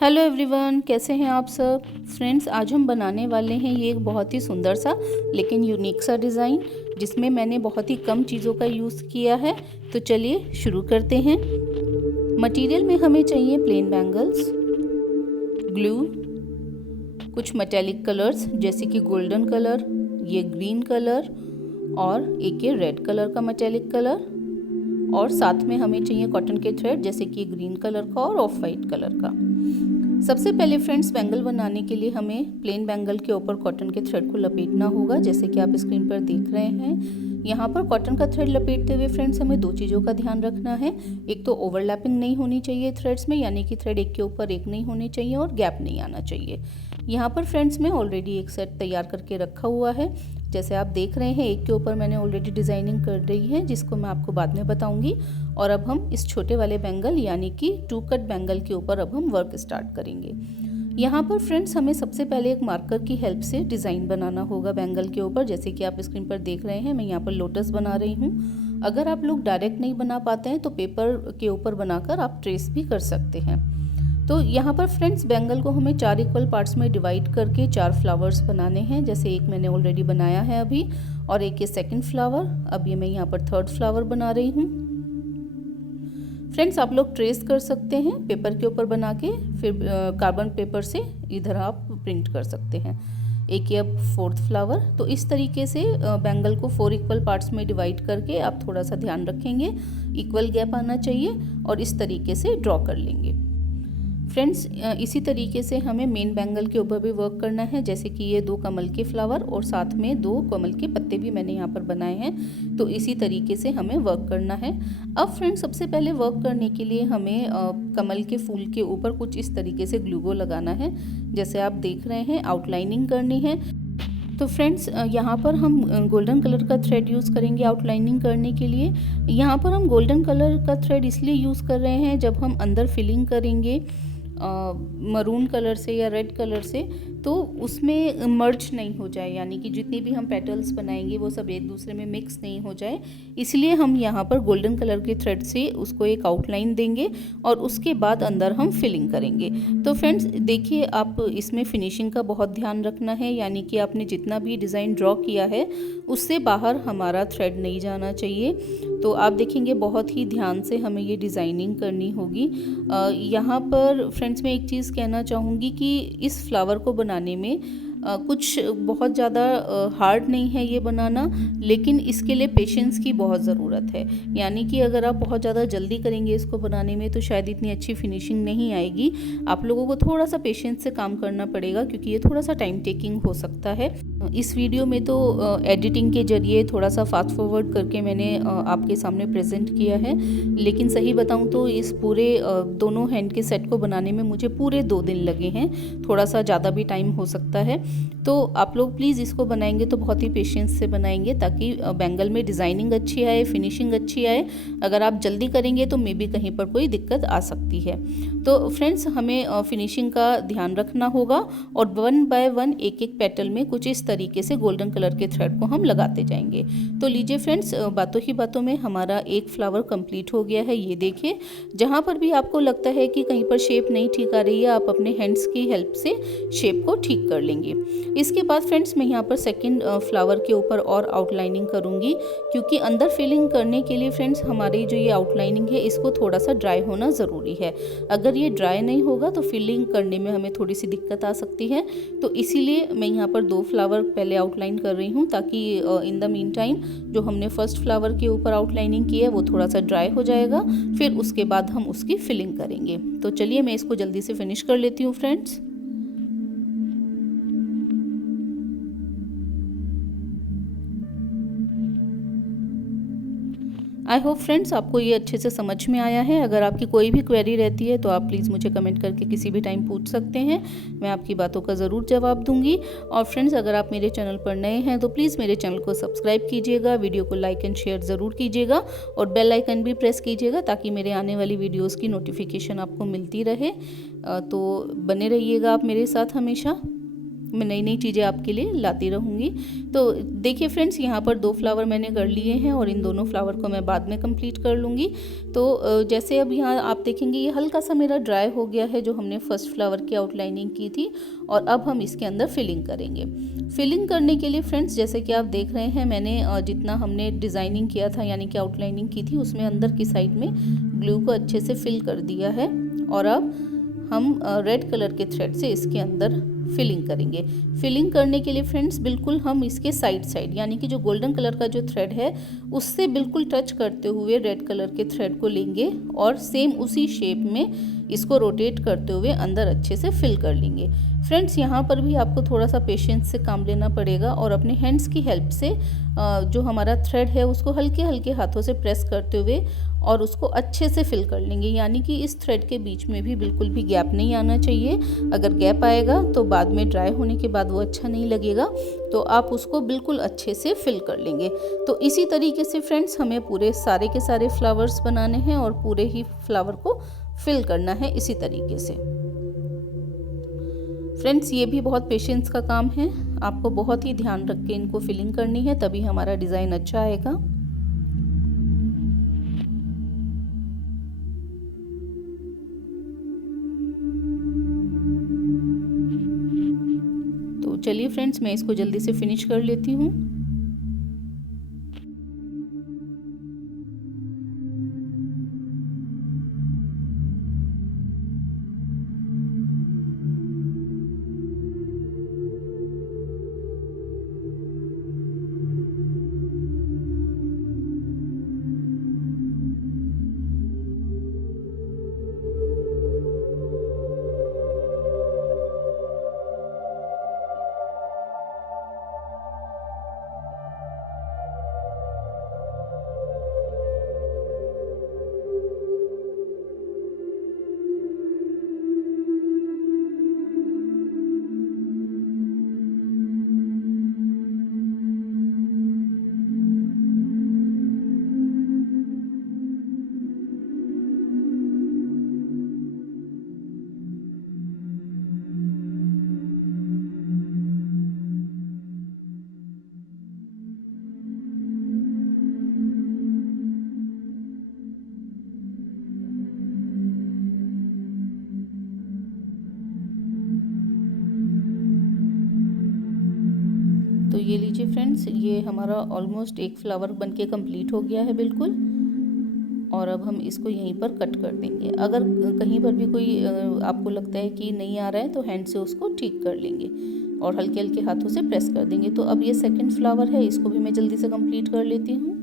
Hello everyone, कैसे हैं आप सब। फ्रेंड्स, आज हम बनाने वाले हैं ये एक बहुत ही सुंदर सा लेकिन यूनिक सा डिज़ाइन, जिसमें मैंने बहुत ही कम चीज़ों का यूज़ किया है। तो चलिए शुरू करते हैं। मटेरियल में हमें चाहिए प्लेन बैंगल्स, ग्लू, कुछ मेटेलिक कलर्स जैसे कि गोल्डन कलर, ये ग्रीन कलर और एक ये रेड कलर का मेटेलिक कलर, और साथ में हमें चाहिए कॉटन के थ्रेड जैसे कि ग्रीन कलर का और ऑफ वाइट कलर का। सबसे पहले फ्रेंड्स, बैंगल बनाने के लिए हमें प्लेन बैंगल के ऊपर कॉटन के थ्रेड को लपेटना होगा, जैसे कि आप स्क्रीन पर देख रहे हैं। यहाँ पर कॉटन का थ्रेड लपेटते हुए फ्रेंड्स हमें दो चीज़ों का ध्यान रखना है। एक तो ओवरलैपिंग नहीं होनी चाहिए थ्रेड्स में, यानी कि थ्रेड एक के ऊपर एक नहीं होने चाहिए और गैप नहीं आना चाहिए। यहाँ पर फ्रेंड्स मैं ऑलरेडी एक सेट तैयार करके रखा हुआ है, जैसे आप देख रहे हैं। एक के ऊपर मैंने ऑलरेडी डिज़ाइनिंग कर रही है, जिसको मैं आपको बाद में बताऊंगी। और अब हम इस छोटे वाले बैंगल यानी कि 2 कट बैंगल के ऊपर अब हम वर्क स्टार्ट करेंगे। यहाँ पर फ्रेंड्स हमें सबसे पहले एक मार्कर की हेल्प से डिज़ाइन बनाना होगा बैंगल के ऊपर, जैसे कि आप स्क्रीन पर देख रहे हैं। मैं यहाँ पर लोटस बना रही हूँ। अगर आप लोग डायरेक्ट नहीं बना पाते हैं तो पेपर के ऊपर बनाकर आप ट्रेस भी कर सकते हैं। तो यहाँ पर फ्रेंड्स बैंगल को हमें 4 इक्वल पार्ट्स में डिवाइड करके 4 फ्लावर्स बनाने हैं। जैसे एक मैंने ऑलरेडी बनाया है अभी, और एक ये सेकंड फ्लावर, अब ये मैं यहाँ पर थर्ड फ्लावर बना रही हूँ। फ्रेंड्स, आप लोग ट्रेस कर सकते हैं पेपर के ऊपर बना के, फिर कार्बन पेपर से इधर आप प्रिंट कर सकते हैं। एक ये अब फोर्थ फ्लावर। तो इस तरीके से बैंगल को 4 इक्वल पार्ट्स में डिवाइड करके आप थोड़ा सा ध्यान रखेंगे, इक्वल गैप आना चाहिए, और इस तरीके से ड्रॉ कर लेंगे। फ्रेंड्स, इसी तरीके से हमें मेन बैंगल के ऊपर भी वर्क करना है, जैसे कि ये 2 कमल के फ्लावर और साथ में 2 कमल के पत्ते भी मैंने यहाँ पर बनाए हैं। तो इसी तरीके से हमें वर्क करना है। अब फ्रेंड्स, सबसे पहले वर्क करने के लिए हमें कमल के फूल के ऊपर कुछ इस तरीके से ग्लू लगाना है, जैसे आप देख रहे हैं। आउटलाइनिंग करनी है। तो फ्रेंड्स, यहाँ पर हम गोल्डन कलर का थ्रेड यूज़ करेंगे आउटलाइनिंग करने के लिए। यहाँ पर हम गोल्डन कलर का थ्रेड इसलिए यूज़ कर रहे हैं, जब हम अंदर फिलिंग करेंगे मरून कलर से या रेड कलर से, तो उसमें मर्ज नहीं हो जाए, यानी कि जितनी भी हम पेटल्स बनाएंगे वो सब एक दूसरे में मिक्स नहीं हो जाए। इसलिए हम यहाँ पर गोल्डन कलर के थ्रेड से उसको एक आउटलाइन देंगे और उसके बाद अंदर हम फिलिंग करेंगे। तो फ्रेंड्स देखिए, आप इसमें फिनिशिंग का बहुत ध्यान रखना है, यानी कि आपने जितना भी डिज़ाइन ड्रॉ किया है उससे बाहर हमारा थ्रेड नहीं जाना चाहिए। तो आप देखेंगे बहुत ही ध्यान से हमें ये डिज़ाइनिंग करनी होगी। यहाँ पर फ्रेंड्स मैं एक चीज़ कहना चाहूँगी कि इस फ्लावर को बनाने में कुछ बहुत ज़्यादा हार्ड नहीं है ये बनाना, लेकिन इसके लिए पेशेंस की बहुत ज़रूरत है। यानी कि अगर आप बहुत ज़्यादा जल्दी करेंगे इसको बनाने में तो शायद इतनी अच्छी फिनिशिंग नहीं आएगी। आप लोगों को थोड़ा सा पेशेंस से काम करना पड़ेगा, क्योंकि ये थोड़ा सा टाइम टेकिंग हो सकता है। इस वीडियो में तो एडिटिंग के जरिए थोड़ा सा फास्ट फॉरवर्ड करके मैंने आपके सामने प्रेजेंट किया है, लेकिन सही बताऊं तो इस पूरे दोनों हैंड के सेट को बनाने में मुझे पूरे 2 दिन लगे हैं। थोड़ा सा ज़्यादा भी टाइम हो सकता है। तो आप लोग प्लीज़ इसको बनाएंगे तो बहुत ही पेशेंस से बनाएंगे, ताकि बैंगल में डिज़ाइनिंग अच्छी आए, फिनिशिंग अच्छी आए। अगर आप जल्दी करेंगे तो मे बी कहीं पर कोई दिक्कत आ सकती है। तो फ्रेंड्स हमें फिनिशिंग का ध्यान रखना होगा, और 1 बाय 1 एक एक पेटल में कुछ इस तरीके से गोल्डन कलर के थ्रेड को हम लगाते जाएंगे। तो लीजिए फ्रेंड्स, बातों ही बातों में हमारा एक फ्लावर कंप्लीट हो गया है। ये देखिए, जहाँ पर भी आपको लगता है कि कहीं पर शेप नहीं ठीक आ रही है, आप अपने हैंड्स की हेल्प से शेप को ठीक कर लेंगे। इसके बाद फ्रेंड्स मैं यहाँ पर सेकंड फ्लावर के ऊपर और आउटलाइनिंग करूँगी, क्योंकि अंदर फिलिंग करने के लिए फ्रेंड्स हमारी जो ये आउटलाइनिंग है इसको थोड़ा सा ड्राई होना ज़रूरी है। अगर ये ड्राई नहीं होगा तो फिलिंग करने में हमें थोड़ी सी दिक्कत आ सकती है। तो इसीलिए मैं यहाँ पर 2 फ्लावर पहले आउटलाइन कर रही हूँ, ताकि इन द मीन टाइम जो हमने फर्स्ट फ्लावर के ऊपर आउटलाइनिंग की है वो थोड़ा सा ड्राई हो जाएगा, फिर उसके बाद हम उसकी फिलिंग करेंगे। तो चलिए मैं इसको जल्दी से फिनिश कर लेती हूँ फ्रेंड्स। आई होप फ्रेंड्स आपको ये अच्छे से समझ में आया है। अगर आपकी कोई भी क्वेरी रहती है तो आप प्लीज़ मुझे कमेंट करके किसी भी टाइम पूछ सकते हैं, मैं आपकी बातों का ज़रूर जवाब दूंगी। और फ्रेंड्स, अगर आप मेरे चैनल पर नए हैं तो प्लीज़ मेरे चैनल को सब्सक्राइब कीजिएगा, वीडियो को लाइक एंड शेयर ज़रूर कीजिएगा, और बेल आइकन भी प्रेस कीजिएगा, ताकि मेरे आने वाली वीडियोज़ की नोटिफिकेशन आपको मिलती रहे। तो बने रहिएगा आप मेरे साथ हमेशा। मैं नई नई चीज़ें आपके लिए लाती रहूँगी। तो देखिए फ्रेंड्स, यहाँ पर 2 फ्लावर मैंने कर लिए हैं और इन दोनों फ्लावर को मैं बाद में कंप्लीट कर लूँगी। तो जैसे अब यहाँ आप देखेंगे ये हल्का सा मेरा ड्राई हो गया है, जो हमने फर्स्ट फ्लावर की आउटलाइनिंग की थी। और अब हम इसके अंदर फिलिंग करेंगे। फिलिंग करने के लिए फ्रेंड्स, जैसे कि आप देख रहे हैं, मैंने जितना हमने डिज़ाइनिंग किया था यानी कि आउटलाइनिंग की थी, उसमें अंदर की साइड में ग्लू को अच्छे से फिल कर दिया है। और अब हम रेड कलर के थ्रेड से इसके अंदर फिलिंग करेंगे। फिलिंग करने के लिए फ्रेंड्स बिल्कुल हम इसके साइड यानी कि जो गोल्डन कलर का जो थ्रेड है उससे बिल्कुल टच करते हुए रेड कलर के थ्रेड को लेंगे और सेम उसी शेप में इसको रोटेट करते हुए अंदर अच्छे से फिल कर लेंगे। फ्रेंड्स, यहाँ पर भी आपको थोड़ा सा पेशेंस से काम लेना पड़ेगा और अपने हैंड्स की हेल्प से जो हमारा थ्रेड है उसको हल्के हल्के हाथों से प्रेस करते हुए और उसको अच्छे से फिल कर लेंगे। यानी कि इस थ्रेड के बीच में भी बिल्कुल भी गैप नहीं आना चाहिए। अगर गैप आएगा तो बाद में ड्राई होने के बाद वो अच्छा नहीं लगेगा। तो आप उसको बिल्कुल अच्छे से फिल कर लेंगे। तो इसी तरीके से फ्रेंड्स हमें पूरे सारे के सारे फ्लावर्स बनाने हैं और पूरे ही फ्लावर को फिल करना है इसी तरीके से। फ्रेंड्स, ये भी बहुत पेशेंस का काम है। आपको बहुत ही ध्यान रख के इनको फिलिंग करनी है, तभी हमारा डिज़ाइन अच्छा आएगा। तो चलिए फ्रेंड्स, मैं इसको जल्दी से फिनिश कर लेती हूँ। तो ये लीजिए फ्रेंड्स, ये हमारा ऑलमोस्ट एक फ्लावर बनके कंप्लीट हो गया है बिल्कुल। और अब हम इसको यहीं पर कट कर देंगे। अगर कहीं पर भी कोई आपको लगता है कि नहीं आ रहा है तो हैंड से उसको ठीक कर लेंगे और हल्के हल्के हाथों से प्रेस कर देंगे। तो अब ये सेकंड फ्लावर है, इसको भी मैं जल्दी से कंप्लीट कर लेती हूँ।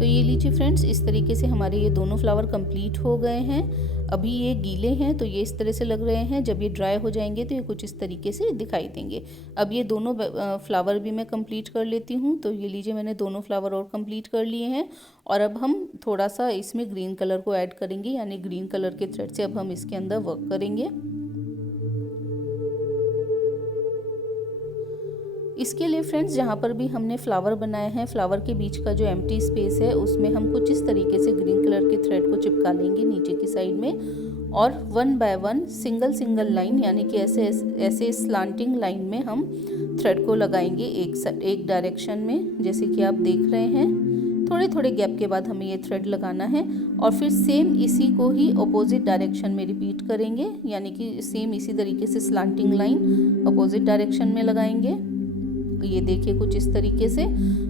तो ये लीजिए फ्रेंड्स, इस तरीके से हमारे ये दोनों फ्लावर कंप्लीट हो गए हैं। अभी ये गीले हैं तो ये इस तरह से लग रहे हैं, जब ये ड्राई हो जाएंगे तो ये कुछ इस तरीके से दिखाई देंगे। अब ये दोनों फ्लावर भी मैं कंप्लीट कर लेती हूँ। तो ये लीजिए, मैंने दोनों फ्लावर और कंप्लीट कर लिए हैं। और अब हम थोड़ा सा इसमें ग्रीन कलर को ऐड करेंगे, यानी ग्रीन कलर के थ्रेड से अब हम इसके अंदर वर्क करेंगे। इसके लिए फ्रेंड्स, जहाँ पर भी हमने फ्लावर बनाए हैं, फ्लावर के बीच का जो एम्प्टी स्पेस है उसमें हम कुछ इस तरीके से ग्रीन कलर के थ्रेड को चिपका लेंगे नीचे की साइड में, और 1 बाय 1 सिंगल लाइन, यानी कि ऐसे स्लांटिंग लाइन में हम थ्रेड को लगाएंगे एक डायरेक्शन में, जैसे कि आप देख रहे हैं। थोड़े थोड़े गैप के बाद हमें ये थ्रेड लगाना है और फिर सेम इसी को ही अपोजिट डायरेक्शन में रिपीट करेंगे, यानी कि सेम इसी तरीके से स्लांटिंग लाइन अपोजिट डायरेक्शन में लगाएंगे। ये देखिए कुछ इस तरीके से,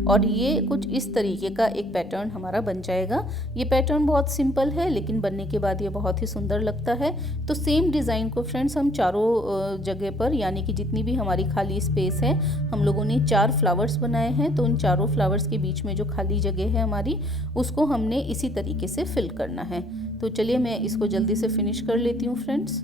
और ये कुछ इस तरीके का एक पैटर्न हमारा बन जाएगा। ये पैटर्न बहुत सिंपल है, लेकिन बनने के बाद ये बहुत ही सुंदर लगता है। तो सेम डिज़ाइन को फ्रेंड्स हम चारों जगह पर, यानी कि जितनी भी हमारी खाली स्पेस है, हम लोगों ने 4 फ्लावर्स बनाए हैं, तो उन चारों फ्लावर्स के बीच में जो खाली जगह है हमारी, उसको हमने इसी तरीके से फिल करना है। तो चलिए मैं इसको जल्दी से फिनिश कर लेती हूँ फ्रेंड्स।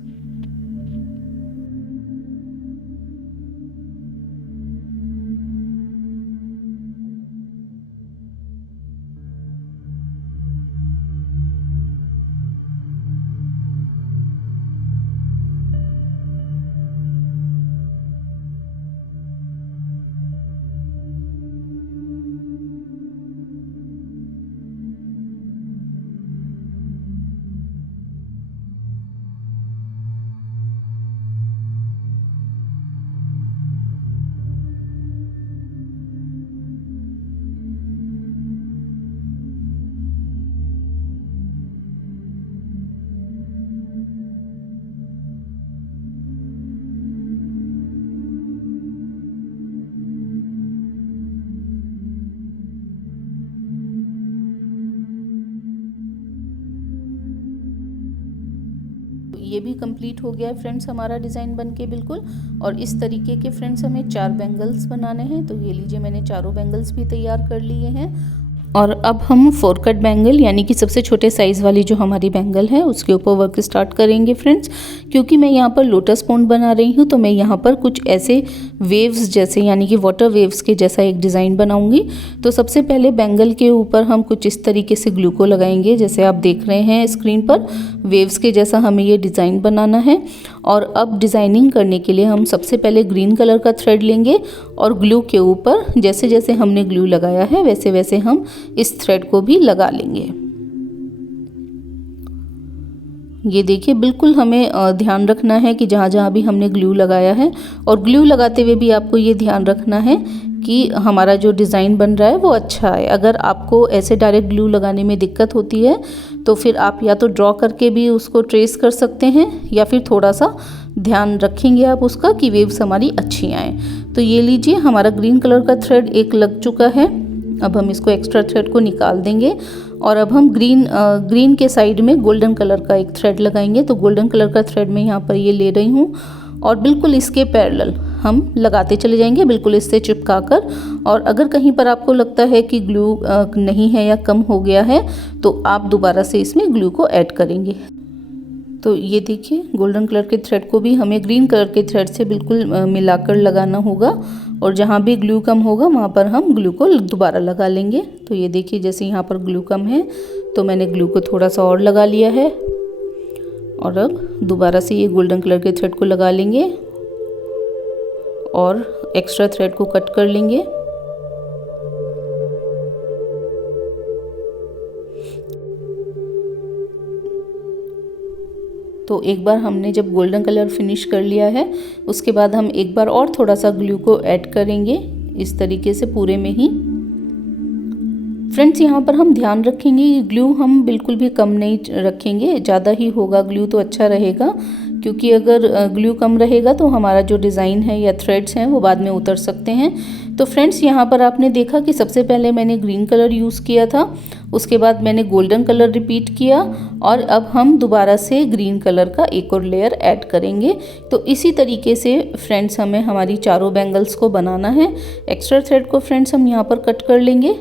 ये भी कंप्लीट हो गया है फ्रेंड्स हमारा डिज़ाइन बनके बिल्कुल। और इस तरीके के फ्रेंड्स हमें 4 बैंगल्स बनाने हैं। तो ये लीजिए, मैंने चारों बैंगल्स भी तैयार कर लिए हैं। और अब हम 4 कट बैंगल, यानी कि सबसे छोटे साइज़ वाली जो हमारी बैंगल है, उसके ऊपर वर्क स्टार्ट करेंगे फ्रेंड्स। क्योंकि मैं यहाँ पर लोटस पॉन्ड बना रही हूँ, तो मैं यहाँ पर कुछ ऐसे वेव्स जैसे, यानी कि वाटर वेव्स के जैसा एक डिज़ाइन बनाऊँगी। तो सबसे पहले बैंगल के ऊपर हम कुछ इस तरीके से ग्लू को लगाएंगे, जैसे आप देख रहे हैं स्क्रीन पर, वेव्स के जैसा हमें ये डिज़ाइन बनाना है। और अब डिज़ाइनिंग करने के लिए हम सबसे पहले ग्रीन कलर का थ्रेड लेंगे और ग्लू के ऊपर जैसे जैसे हमने ग्लू लगाया है वैसे वैसे हम इस थ्रेड को भी लगा लेंगे। ये देखिए, बिल्कुल हमें ध्यान रखना है कि जहाँ जहाँ भी हमने ग्लू लगाया है, और ग्लू लगाते हुए भी आपको ये ध्यान रखना है कि हमारा जो डिज़ाइन बन रहा है वो अच्छा है। अगर आपको ऐसे डायरेक्ट ग्लू लगाने में दिक्कत होती है तो फिर आप या तो ड्रॉ करके भी उसको ट्रेस कर सकते हैं, या फिर थोड़ा सा ध्यान रखेंगे आप उसका कि वेव्स हमारी अच्छी आएँ। तो ये लीजिए, हमारा ग्रीन कलर का थ्रेड एक लग चुका है। अब हम इसको एक्स्ट्रा थ्रेड को निकाल देंगे और अब हम ग्रीन के साइड में गोल्डन कलर का एक थ्रेड लगाएंगे। तो गोल्डन कलर का थ्रेड मैं यहाँ पर ये ले रही हूँ और बिल्कुल इसके पैरेलल हम लगाते चले जाएंगे, बिल्कुल इससे चिपका कर। और अगर कहीं पर आपको लगता है कि ग्लू नहीं है या कम हो गया है, तो आप दोबारा से इसमें ग्लू को ऐड करेंगे। तो ये देखिए, गोल्डन कलर के थ्रेड को भी हमें ग्रीन कलर के थ्रेड से बिल्कुल मिलाकर लगाना होगा, और जहाँ भी ग्लू कम होगा वहाँ पर हम ग्लू को दोबारा लगा लेंगे। तो ये देखिए, जैसे यहाँ पर ग्लू कम है तो मैंने ग्लू को थोड़ा सा और लगा लिया है, और अब दोबारा से ये गोल्डन कलर के थ्रेड को लगा लेंगे और एक्स्ट्रा थ्रेड को कट कर लेंगे। तो एक बार हमने जब गोल्डन कलर फिनिश कर लिया है, उसके बाद हम एक बार और थोड़ा सा ग्लू को ऐड करेंगे इस तरीके से पूरे में ही। फ्रेंड्स, यहाँ पर हम ध्यान रखेंगे कि ग्लू हम बिल्कुल भी कम नहीं रखेंगे, ज़्यादा ही होगा ग्लू तो अच्छा रहेगा, क्योंकि अगर ग्लू कम रहेगा तो हमारा जो डिज़ाइन है या थ्रेड्स हैं वो बाद में उतर सकते हैं। तो फ्रेंड्स, यहाँ पर आपने देखा कि सबसे पहले मैंने ग्रीन कलर यूज़ किया था, उसके बाद मैंने गोल्डन कलर रिपीट किया, और अब हम दोबारा से ग्रीन कलर का एक और लेयर ऐड करेंगे। तो इसी तरीके से फ्रेंड्स हमें हमारी चारों बैंगल्स को बनाना है। एक्स्ट्रा थ्रेड को फ्रेंड्स हम यहाँ पर कट कर लेंगे।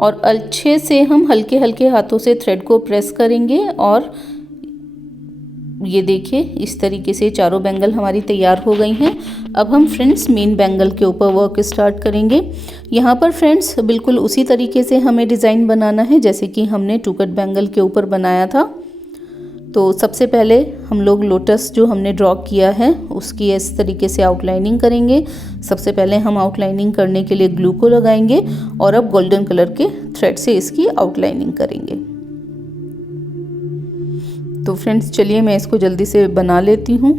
और अच्छे से हम हल्के हल्के हाथों से थ्रेड को प्रेस करेंगे। और ये देखिए इस तरीके से चारों बैंगल हमारी तैयार हो गई हैं। अब हम फ्रेंड्स मेन बैंगल के ऊपर वर्क स्टार्ट करेंगे। यहाँ पर फ्रेंड्स बिल्कुल उसी तरीके से हमें डिज़ाइन बनाना है जैसे कि हमने टू कट बैंगल के ऊपर बनाया था। तो सबसे पहले हम लोग लोटस जो हमने ड्रॉ किया है उसकी इस तरीके से आउटलाइनिंग करेंगे। सबसे पहले हम आउटलाइनिंग करने के लिए ग्लू को लगाएंगे और अब गोल्डन कलर के थ्रेड से इसकी आउटलाइनिंग करेंगे। तो फ्रेंड्स चलिए मैं इसको जल्दी से बना लेती हूँ।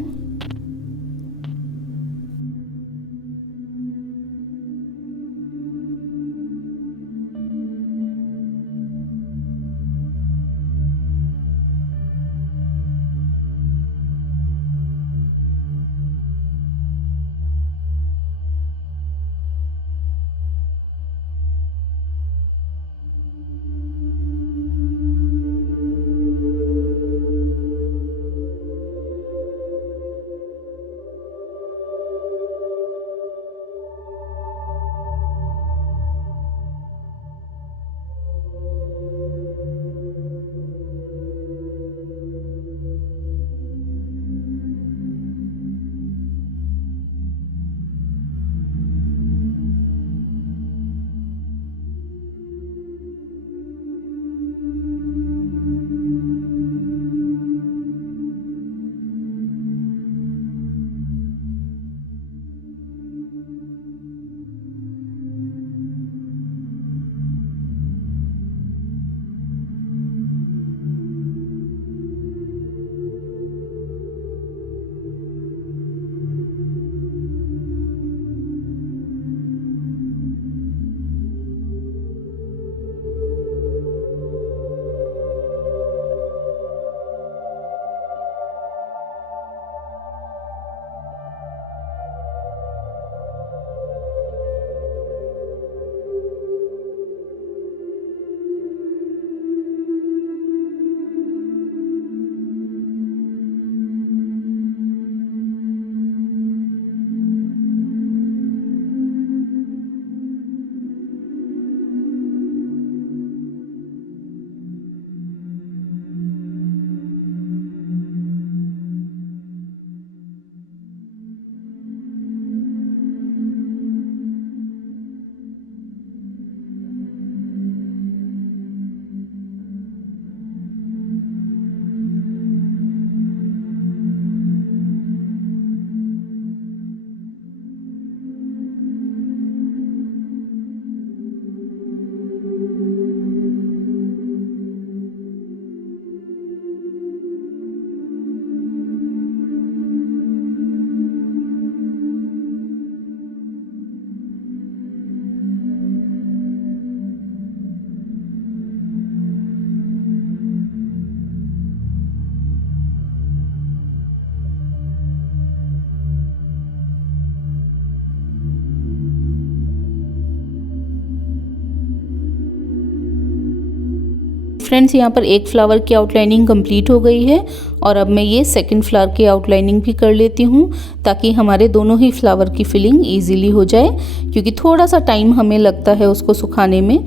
फ्रेंड्स यहाँ पर एक फ्लावर की आउटलाइनिंग कंप्लीट हो गई है और अब मैं ये सेकंड फ्लावर की आउटलाइनिंग भी कर लेती हूँ ताकि हमारे दोनों ही फ्लावर की फिलिंग इजीली हो जाए, क्योंकि थोड़ा सा टाइम हमें लगता है उसको सुखाने में।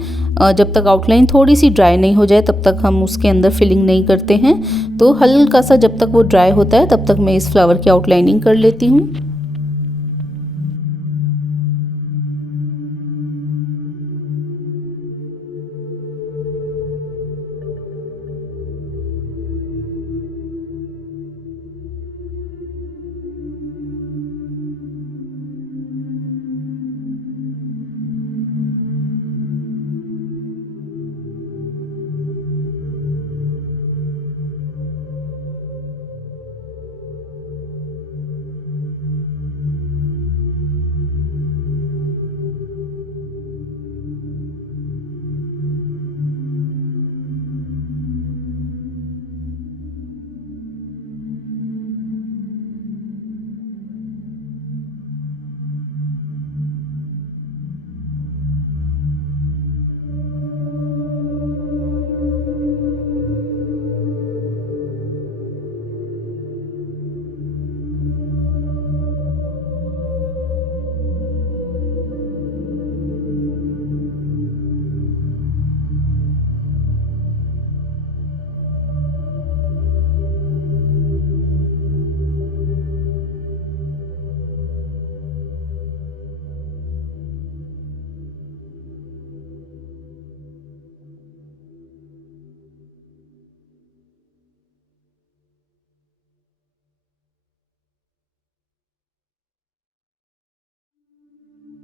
जब तक आउटलाइन थोड़ी सी ड्राई नहीं हो जाए तब तक हम उसके अंदर फिलिंग नहीं करते हैं। तो हल्का सा जब तक वो ड्राई होता है तब तक मैं इस फ्लावर की आउटलाइनिंग कर लेती हूँ।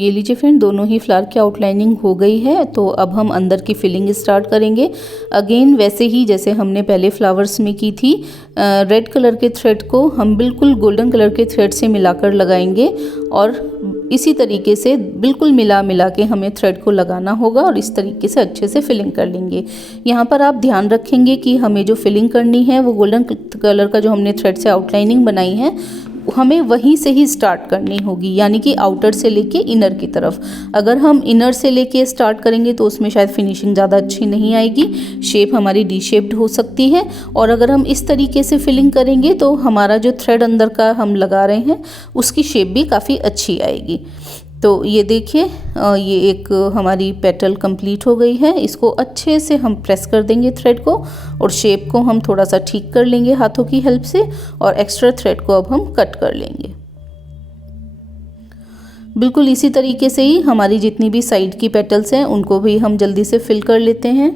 ये लीजिए फ्रेंड, दोनों ही फ्लावर की आउटलाइनिंग हो गई है। तो अब हम अंदर की फिलिंग स्टार्ट करेंगे। अगेन वैसे ही जैसे हमने पहले फ्लावर्स में की थी, रेड कलर के थ्रेड को हम बिल्कुल गोल्डन कलर के थ्रेड से मिलाकर लगाएंगे और इसी तरीके से बिल्कुल मिला के हमें थ्रेड को लगाना होगा और इस तरीके से अच्छे से फिलिंग कर लेंगे। यहाँ पर आप ध्यान रखेंगे कि हमें जो फिलिंग करनी है वो गोल्डन कलर का जो हमने थ्रेड से आउटलाइनिंग बनाई है हमें वहीं से ही स्टार्ट करनी होगी, यानी कि आउटर से लेके इनर की तरफ। अगर हम इनर से लेके स्टार्ट करेंगे तो उसमें शायद फिनिशिंग ज़्यादा अच्छी नहीं आएगी, शेप हमारी डी शेप्ड हो सकती है। और अगर हम इस तरीके से फिलिंग करेंगे तो हमारा जो थ्रेड अंदर का हम लगा रहे हैं उसकी शेप भी काफ़ी अच्छी आएगी। तो ये देखिए, ये एक हमारी पेटल कंप्लीट हो गई है। इसको अच्छे से हम प्रेस कर देंगे थ्रेड को और शेप को हम थोड़ा सा ठीक कर लेंगे हाथों की हेल्प से और एक्स्ट्रा थ्रेड को अब हम कट कर लेंगे। बिल्कुल इसी तरीके से ही हमारी जितनी भी साइड की पेटल्स हैं उनको भी हम जल्दी से फिल कर लेते हैं।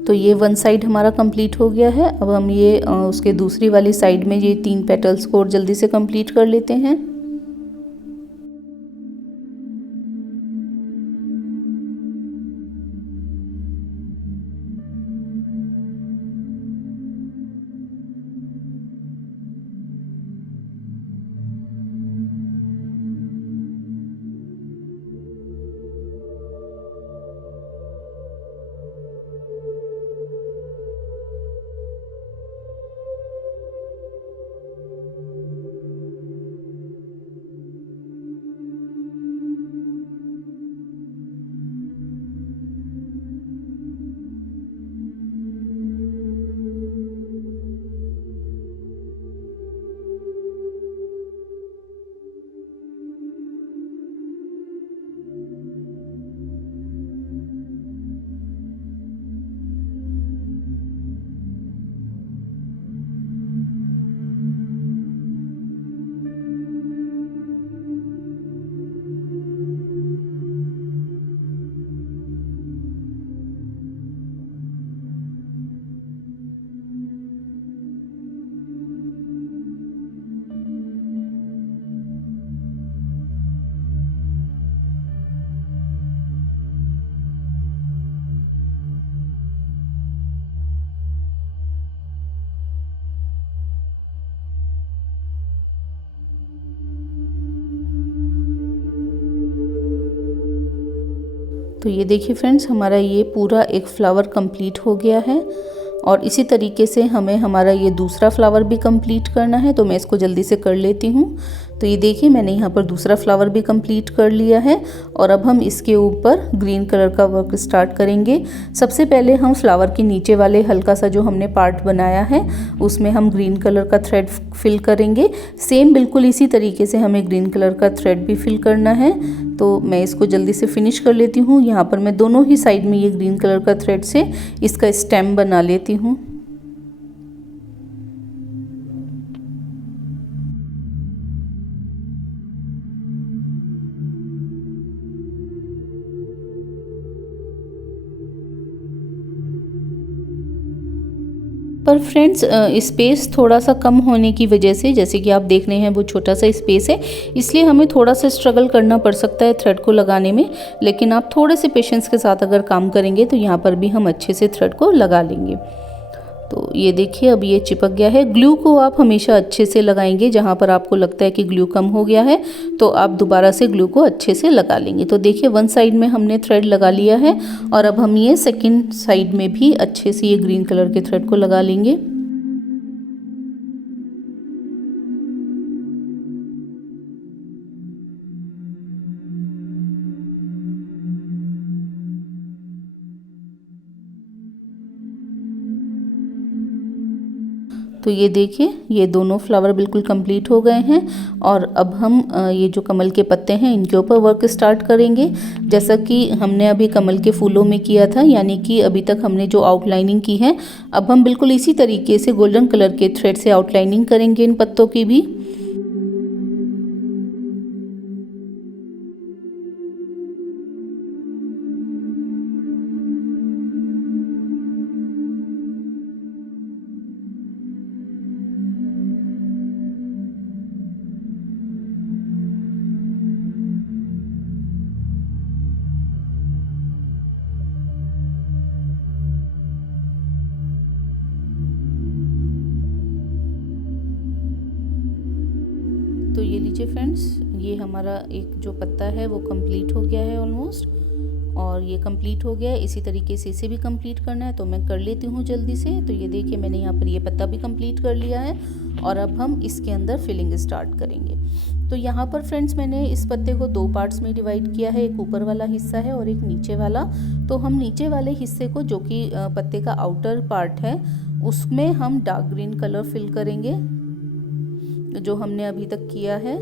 तो ये वन साइड हमारा कंप्लीट हो गया है। अब हम ये उसके दूसरी वाली साइड में ये 3 पेटल्स को और जल्दी से कंप्लीट कर लेते हैं। तो ये देखिए फ्रेंड्स, हमारा ये पूरा एक फ्लावर कंप्लीट हो गया है और इसी तरीके से हमें हमारा ये दूसरा फ्लावर भी कंप्लीट करना है। तो मैं इसको जल्दी से कर लेती हूँ। तो ये देखिए मैंने यहाँ पर दूसरा फ्लावर भी कंप्लीट कर लिया है और अब हम इसके ऊपर ग्रीन कलर का वर्क स्टार्ट करेंगे। सबसे पहले हम फ्लावर के नीचे वाले हल्का सा जो हमने पार्ट बनाया है उसमें हम ग्रीन कलर का थ्रेड फिल करेंगे। सेम बिल्कुल इसी तरीके से हमें ग्रीन कलर का थ्रेड भी फिल करना है। तो मैं इसको जल्दी से फिनिश कर लेती हूँ। यहाँ पर मैं दोनों ही साइड में ये ग्रीन कलर का थ्रेड से इसका स्टेम बना लेती हूँ। पर फ्रेंड्स स्पेस थोड़ा सा कम होने की वजह से, जैसे कि आप देख रहे हैं वो छोटा सा स्पेस है, इसलिए हमें थोड़ा सा स्ट्रगल करना पड़ सकता है थ्रेड को लगाने में। लेकिन आप थोड़े से पेशेंस के साथ अगर काम करेंगे तो यहाँ पर भी हम अच्छे से थ्रेड को लगा लेंगे। तो ये देखिए अब ये चिपक गया है। ग्लू को आप हमेशा अच्छे से लगाएंगे। जहाँ पर आपको लगता है कि ग्लू कम हो गया है तो आप दोबारा से ग्लू को अच्छे से लगा लेंगे। तो देखिए वन साइड में हमने थ्रेड लगा लिया है और अब हम ये सेकंड साइड में भी अच्छे से ये ग्रीन कलर के थ्रेड को लगा लेंगे। तो ये देखिए ये दोनों फ्लावर बिल्कुल कंप्लीट हो गए हैं और अब हम ये जो कमल के पत्ते हैं इनके ऊपर वर्क स्टार्ट करेंगे। जैसा कि हमने अभी कमल के फूलों में किया था, यानी कि अभी तक हमने जो आउटलाइनिंग की है, अब हम बिल्कुल इसी तरीके से गोल्डन कलर के थ्रेड से आउटलाइनिंग करेंगे इन पत्तों की भी। तो ये लीजिए फ्रेंड्स, ये हमारा एक जो पत्ता है वो कंप्लीट हो गया है ऑलमोस्ट, और ये कंप्लीट हो गया है। इसी तरीके से इसे भी कंप्लीट करना है तो मैं कर लेती हूँ जल्दी से। तो ये देखिए मैंने यहाँ पर ये पत्ता भी कंप्लीट कर लिया है और अब हम इसके अंदर फिलिंग स्टार्ट करेंगे। तो यहाँ पर फ्रेंड्स मैंने इस पत्ते को दो पार्ट्स में डिवाइड किया है, एक ऊपर वाला हिस्सा है और एक नीचे वाला। तो हम नीचे वाले हिस्से को, जो कि पत्ते का आउटर पार्ट है, उसमें हम डार्क ग्रीन कलर फिल करेंगे जो हमने अभी तक किया है।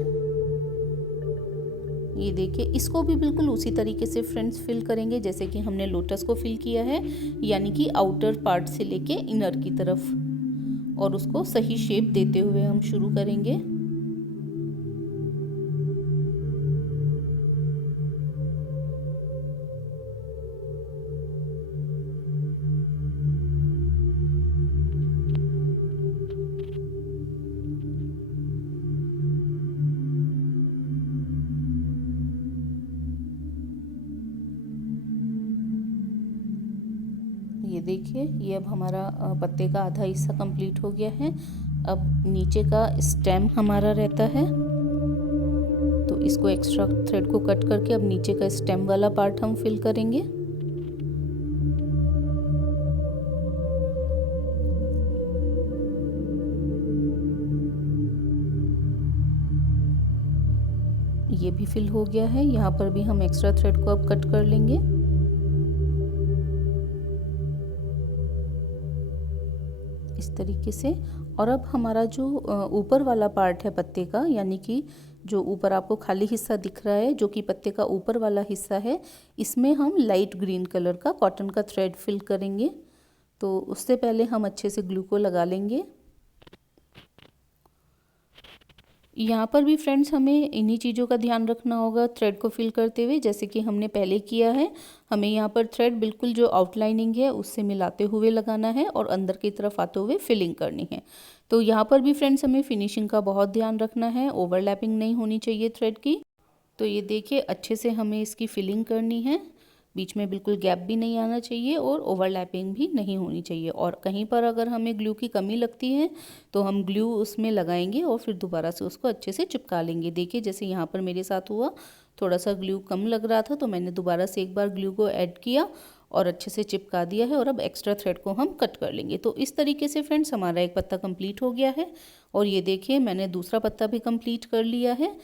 ये देखिए इसको भी बिल्कुल उसी तरीके से फ्रेंड्स फिल करेंगे जैसे कि हमने लोटस को फिल किया है, यानी कि आउटर पार्ट से लेके इनर की तरफ, और उसको सही शेप देते हुए हम शुरू करेंगे। ये देखिए ये अब हमारा पत्ते का आधा हिस्सा कंप्लीट हो गया है। अब नीचे का स्टेम हमारा रहता है, तो इसको एक्स्ट्रा थ्रेड को कट करके अब नीचे का स्टेम वाला पार्ट हम फिल करेंगे। ये भी फिल हो गया है। यहाँ पर भी हम एक्स्ट्रा थ्रेड को अब कट कर लेंगे। इस तरीके से। और अब हमारा जो ऊपर वाला पार्ट है पत्ते का, यानी कि जो ऊपर आपको खाली हिस्सा दिख रहा है जो कि पत्ते का ऊपर वाला हिस्सा है, इसमें हम लाइट ग्रीन कलर का कॉटन का थ्रेड फिल करेंगे। तो उससे पहले हम अच्छे से ग्लू को लगा लेंगे। यहाँ पर भी फ्रेंड्स हमें इन्हीं चीज़ों का ध्यान रखना होगा थ्रेड को फिल करते हुए, जैसे कि हमने पहले किया है। हमें यहाँ पर थ्रेड बिल्कुल जो आउटलाइनिंग है उससे मिलाते हुए लगाना है और अंदर की तरफ आते हुए फिलिंग करनी है। तो यहाँ पर भी फ्रेंड्स हमें फिनिशिंग का बहुत ध्यान रखना है, ओवरलैपिंग नहीं होनी चाहिए थ्रेड की। तो ये देखिए अच्छे से हमें इसकी फिलिंग करनी है, बीच में बिल्कुल गैप भी नहीं आना चाहिए और ओवरलैपिंग भी नहीं होनी चाहिए। और कहीं पर अगर हमें ग्लू की कमी लगती है तो हम ग्लू उसमें लगाएंगे और फिर दोबारा से उसको अच्छे से चिपका लेंगे। देखिए जैसे यहाँ पर मेरे साथ हुआ, थोड़ा सा ग्लू कम लग रहा था, तो मैंने दोबारा से एक बार ग्लू को ऐड किया और अच्छे से चिपका दिया है। और अब एक्स्ट्रा थ्रेड को हम कट कर लेंगे। तो इस तरीके से फ्रेंड्स हमारा एक पत्ता कंप्लीट हो गया है। और ये देखिए मैंने दूसरा पत्ता भी कंप्लीट कर लिया है।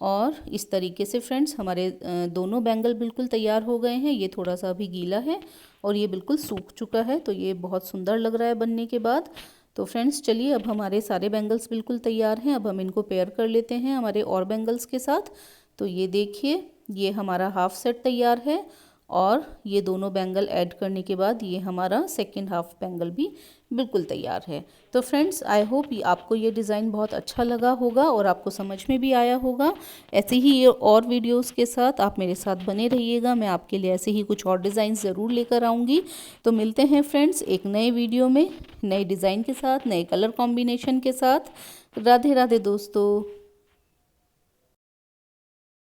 और इस तरीके से फ्रेंड्स हमारे दोनों बैंगल बिल्कुल तैयार हो गए हैं। ये थोड़ा सा अभी गीला है और ये बिल्कुल सूख चुका है, तो ये बहुत सुंदर लग रहा है बनने के बाद। तो फ्रेंड्स चलिए, अब हमारे सारे बैंगल्स बिल्कुल तैयार हैं। अब हम इनको पेयर कर लेते हैं हमारे और बैंगल्स के साथ। तो ये देखिए, ये हमारा हाफ सेट तैयार है और ये दोनों बैंगल ऐड करने के बाद ये हमारा सेकंड हाफ बैंगल भी बिल्कुल तैयार है। तो फ्रेंड्स आई होप आपको ये डिज़ाइन बहुत अच्छा लगा होगा और आपको समझ में भी आया होगा। ऐसे ही ये और वीडियोस के साथ आप मेरे साथ बने रहिएगा। मैं आपके लिए ऐसे ही कुछ और डिज़ाइन ज़रूर लेकर आऊँगी। तो मिलते हैं फ्रेंड्स एक नए वीडियो में, नए डिज़ाइन के साथ, नए कलर कॉम्बिनेशन के साथ। राधे राधे दोस्तों।